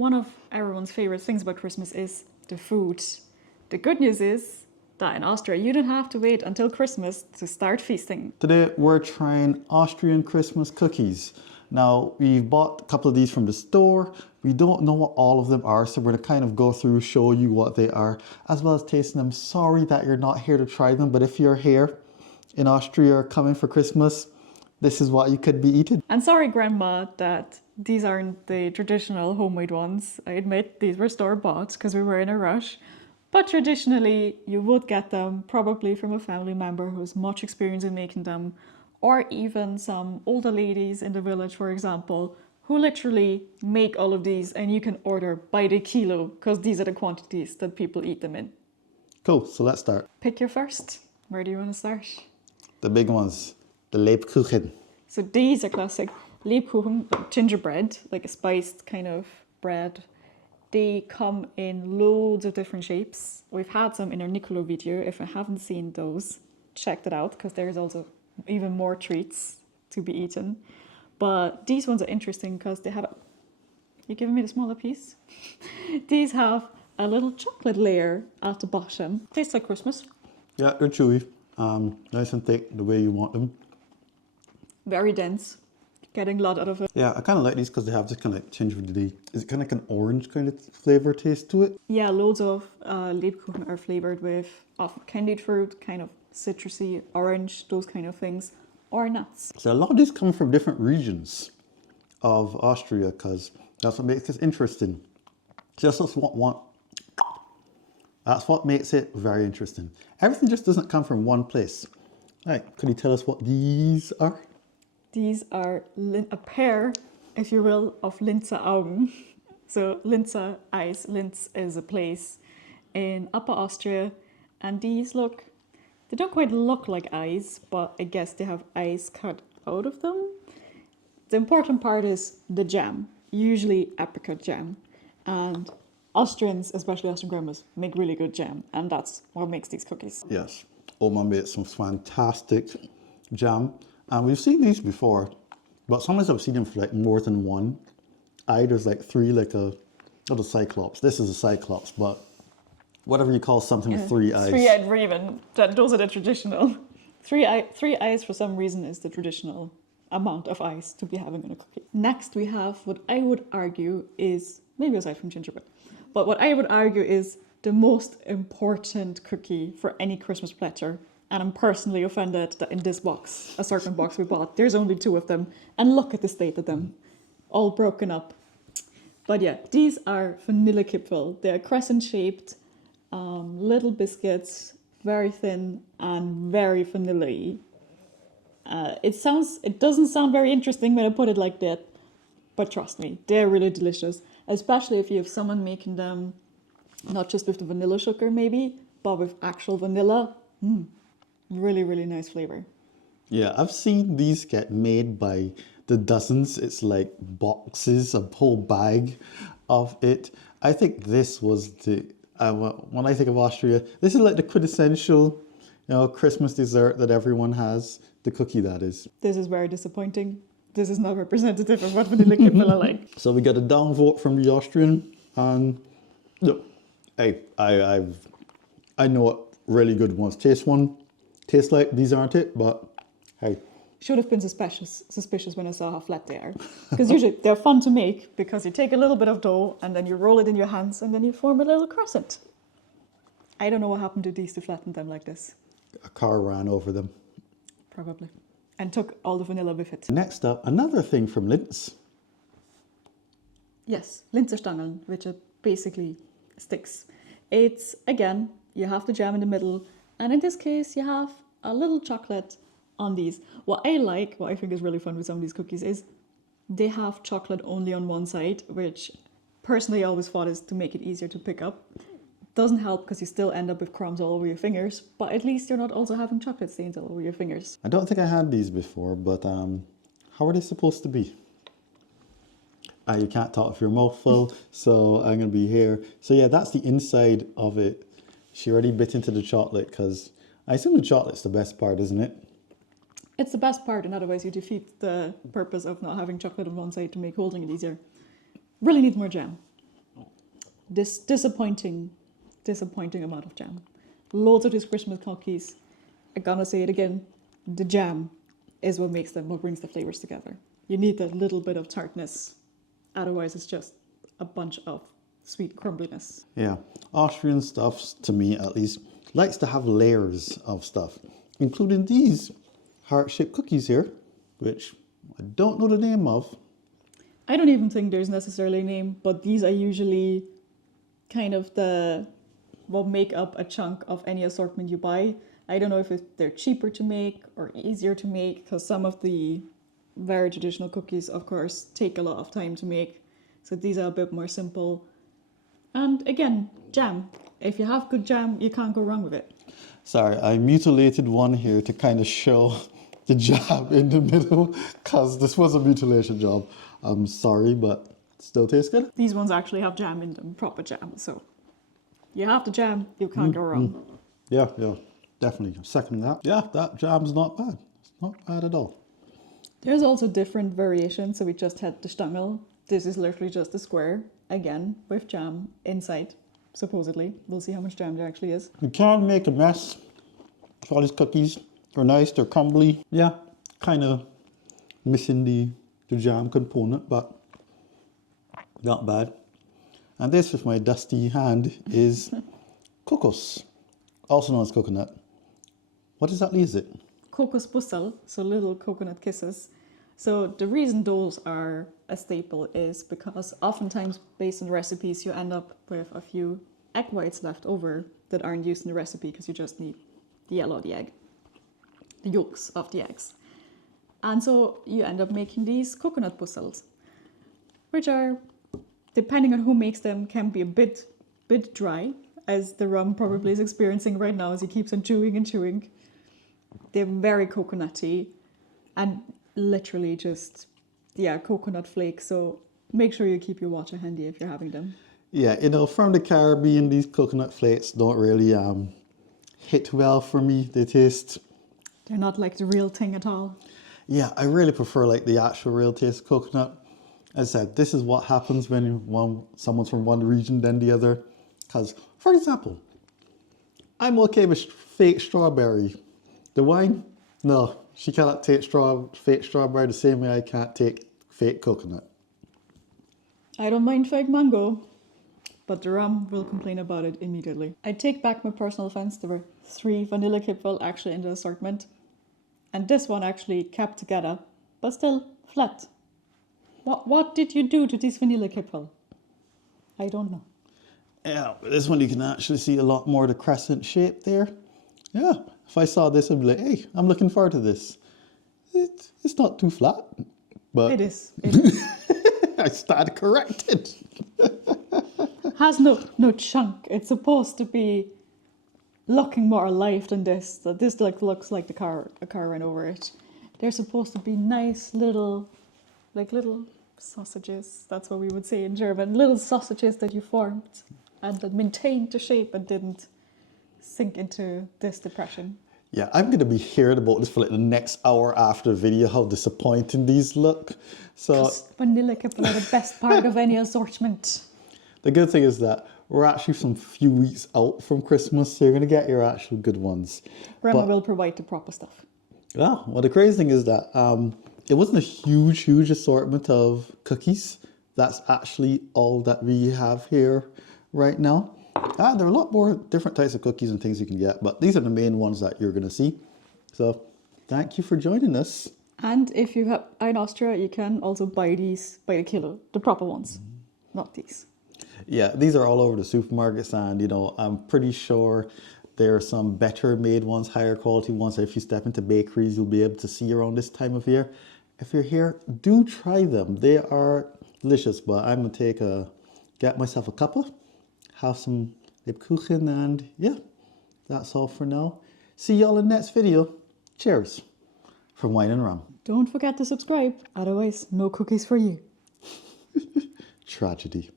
one of everyone's favorite things about Christmas is the food. The good news is that in Austria, you don't have to wait until Christmas to start feasting. Today we're trying Austrian Christmas cookies. Now, we've bought a couple of these from the store. We don't know what all of them are, so we're gonna kind of go through, show you what they are, as well as tasting them. Sorry that you're not here to try them, but if you're here in Austria or coming for Christmas, this is what you could be eating. And sorry, Grandma, that these aren't the traditional homemade ones. I admit these were store-bought because we were in a rush. But traditionally, you would get them probably from a family member who has much experience in making them, or even some older ladies in the village, for example, who literally make all of these and you can order by the kilo because these are the quantities that people eat them in. Cool, so let's start. Pick your first. Where do you want to start? The big ones, the Lebkuchen. So these are classic Lebkuchen, like gingerbread, like a spiced kind of bread. They come in loads of different shapes. We've had some in our Nicolo video. If you haven't seen those, check that out because there's also even more treats to be eaten. But these ones are interesting because they have you're giving me the smaller piece? These have a little chocolate layer at the bottom. Tastes like Christmas. Yeah, they're chewy. Nice and thick, the way you want them. Very dense. Getting a lot out of it. Yeah, I kind of like these because they have this kind of like gingerbread. Is it kind of like an orange kind of flavor taste to it? Yeah, loads of Lebkuchen are flavored with often candied fruit, kind of citrusy, orange, those kind of things, or nuts. So a lot of these come from different regions of Austria because that's what makes it interesting. Just that's what makes it very interesting. Everything just doesn't come from one place. Right, could you tell us what these are? These are a pair, if you will, of Linzer Augen. So Linzer eyes. Linz is a place in Upper Austria, and these they don't quite look like eyes, but I guess they have eyes cut out of them. The important part is the jam, usually apricot jam. And Austrians, especially Austrian grandmas, make really good jam, and that's what makes these cookies. Yes, Oma made some fantastic jam. And we've seen these before, but sometimes I've seen them for like more than one eye. There's like three, like not a cyclops. This is a cyclops, but whatever you call something with three eyes. Three-eyed raven. Those are the traditional. Three eyes for some reason is the traditional amount of eyes to be having on a cookie. Next we have what I would argue is, maybe aside from gingerbread, but what I would argue is the most important cookie for any Christmas platter. And I'm personally offended that in this box, a certain box we bought, there's only 2 of them. And look at the state of them, all broken up. But yeah, these are Vanillekipferl. They're crescent-shaped, little biscuits, very thin and very vanilla-y. It doesn't sound very interesting when I put it like that, but trust me, they're really delicious. Especially if you have someone making them, not just with the vanilla sugar maybe, but with actual vanilla. Really, really nice flavor. Yeah, I've seen these get made by the dozens. It's like boxes, a whole bag of it. I think this was when I think of Austria, this is like the quintessential, Christmas dessert that everyone has. The cookie, that is. This is very disappointing. This is not representative of what Vanillekipferl are like. So we got a downvote from the Austrian, and look, hey, I know what really good ones taste like. These aren't it, but hey. Should have been suspicious when I saw how flat they are. Because usually they're fun to make because you take a little bit of dough and then you roll it in your hands and then you form a little crescent. I don't know what happened to these to flatten them like this. A car ran over them. Probably. And took all the vanilla with it. Next up, another thing from Linz. Yes, Linzerstangeln, which are basically sticks. It's, again, you have the jam in the middle, and in this case, you have a little chocolate on these. What I think is really fun with some of these cookies is they have chocolate only on one side, which personally I always thought is to make it easier to pick up. Doesn't help because you still end up with crumbs all over your fingers, but at least you're not also having chocolate stains all over your fingers. I don't think I had these before, but how are they supposed to be? You can't talk if your mouth full, so I'm going to be here. So yeah, that's the inside of it. She already bit into the chocolate because I assume the chocolate's the best part, isn't it? It's the best part, and otherwise you defeat the purpose of not having chocolate on one side to make holding it easier. Really need more jam. this disappointing amount of jam. Loads of these Christmas cookies. I'm gonna say it again. The jam is what makes them, what brings the flavors together. You need that little bit of tartness. Otherwise, it's just a bunch of sweet crumbliness. Yeah, Austrian stuff, to me at least, likes to have layers of stuff, including these heart-shaped cookies here, which I don't know the name of. I don't even think there's necessarily a name, but these are usually kind of what make up a chunk of any assortment you buy. I don't know if they're cheaper to make or easier to make, because some of the very traditional cookies, of course, take a lot of time to make. So these are a bit more simple. And again, jam. If you have good jam, you can't go wrong with it. Sorry, I mutilated one here to kind of show the jam in the middle, because this was a mutilation job. I'm sorry, but still tastes good. These ones actually have jam in them, proper jam. So you have the jam, you can't go wrong. Yeah, definitely. Second that. Yeah, that jam's not bad. It's not bad at all. There's also different variations. So we just had the Stangel. This is literally just a square, again, with jam inside, supposedly. We'll see how much jam there actually is. You can make a mess. All these cookies are nice, they're crumbly. Yeah, kind of missing the jam component, but not bad. And this, with my dusty hand, is kokos, also known as coconut. What exactly is it? Kokosbussel, so little coconut kisses. So the reason those are a staple is because oftentimes, based on the recipes, you end up with a few egg whites left over that aren't used in the recipe because you just need the yellow of the egg, the yolks of the eggs. And so you end up making these coconut bussels, which are, depending on who makes them, can be a bit dry, as the rum probably is experiencing right now as he keeps on chewing and chewing. They're very coconutty and literally just, coconut flakes. So make sure you keep your water handy if you're having them. Yeah, from the Caribbean, these coconut flakes don't really hit well for me. They're not like the real thing at all. Yeah, I really prefer like the actual real taste of coconut. As I said, this is what happens when someone's from one region than the other. Because, for example, I'm okay with fake strawberry. The wine, no, she cannot take fake strawberry the same way I can't take fake coconut. I don't mind fake mango, but the rum will complain about it immediately. I take back my personal offense. There were 3 vanilla kipfel actually in the assortment. And this one actually kept together, but still flat. What did you do to this vanilla kipfel? I don't know. Yeah, but this one you can actually see a lot more of the crescent shape there. Yeah, if I saw this, I'd be like, hey, I'm looking forward to this. It's not too flat, but... It is. It is. I stand corrected. Has no chunk. It's supposed to be looking more alive than this. So this looks like a car ran over it. They're supposed to be nice little sausages. That's what we would say in German. Little sausages that you formed and that maintained the shape and didn't sink into this depression. Yeah, I'm going to be hearing about this for like the next hour after the video, how disappointing these look. So vanilla kipfel are the best part of any assortment. The good thing is that we're actually some few weeks out from Christmas, so you're going to get your actual good ones. Grandma will provide the proper stuff. Yeah, well, the crazy thing is that it wasn't a huge assortment of cookies. That's actually all that we have here right now. There are a lot more different types of cookies and things you can get, but these are the main ones that you're going to see. So thank you for joining us. And if you have in Austria, you can also buy these by the kilo, the proper ones, not these. Yeah, these are all over the supermarkets, and I'm pretty sure there are some better made ones, higher quality ones. If you step into bakeries, you'll be able to see around this time of year. If you're here, do try them. They are delicious, but I'm going to get myself a couple, have some Lebkuchen, and yeah, that's all for now. See y'all in the next video. Cheers from Wine and Rum. Don't forget to subscribe, otherwise no cookies for you. Tragedy.